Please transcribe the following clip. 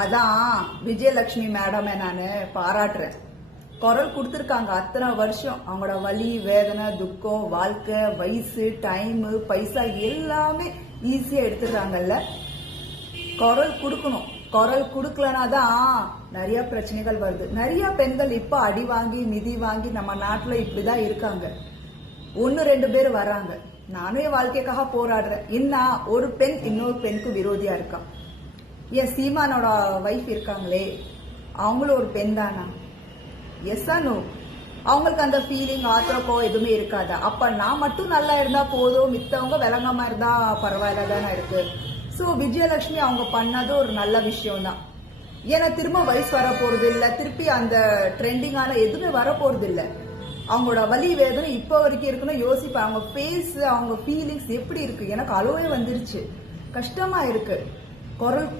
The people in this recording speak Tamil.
அதான் விஜயலட்சுமி மேடம் நானு பாராட்டுறேன். குரல் கொடுத்துருக்காங்க அத்தனை வருஷம். அவங்களோட வலி, வேதனை, துக்கம், வாழ்க்கை, வயசு, டைம், பைசா எல்லாமே ஈஸியா எடுத்துடுறாங்கல்ல. குரல் கொடுக்கணும். குரல் கொடுக்கலனா தான் நிறைய பிரச்சனைகள் வருது. நிறைய பெண்கள் இப்ப அடி வாங்கி மிதி வாங்கி நம்ம நாட்டுல இப்படிதான் இருக்காங்க. 1-2 பேர் வராங்க. நானும் என் வாழ்க்கைக்காக போராடுறேன். என்ன ஒரு பெண் இன்னொரு பெண்ணுக்கு விரோதியா இருக்கா? என் சீமானோட வைஃப் இருக்காங்களே, அவங்களும் ஒரு பெண் தானா? எஸ்ஸா நோ? அவங்களுக்கு அந்த ஃபீலிங், ஆத்திரக்கோ எதுவுமே இருக்காதா? அப்ப நான் மட்டும் நல்லா இருந்தா போதும், மித்தவங்க விளங்காம இருந்தா பரவாயில்ல தானே இருக்கு. சோ விஜயலட்சுமி அவங்க பண்ணது ஒரு நல்ல விஷயம் தான். ஏன்னா திரும்ப வயசு வர போறது இல்ல, திருப்பி அந்த ட்ரெண்டிங்கான எதுவுமே வர போறது இல்ல. அவங்களோட வலி வேதனை இப்ப வரைக்கும் இருக்குன்னு யோசிப்பேன். அவங்க ஃபேஸ், அவங்க ஃபீலிங்ஸ் எப்படி இருக்கு? எனக்கு அழுவே வந்துருச்சு, கஷ்டமா இருக்கு. குரல்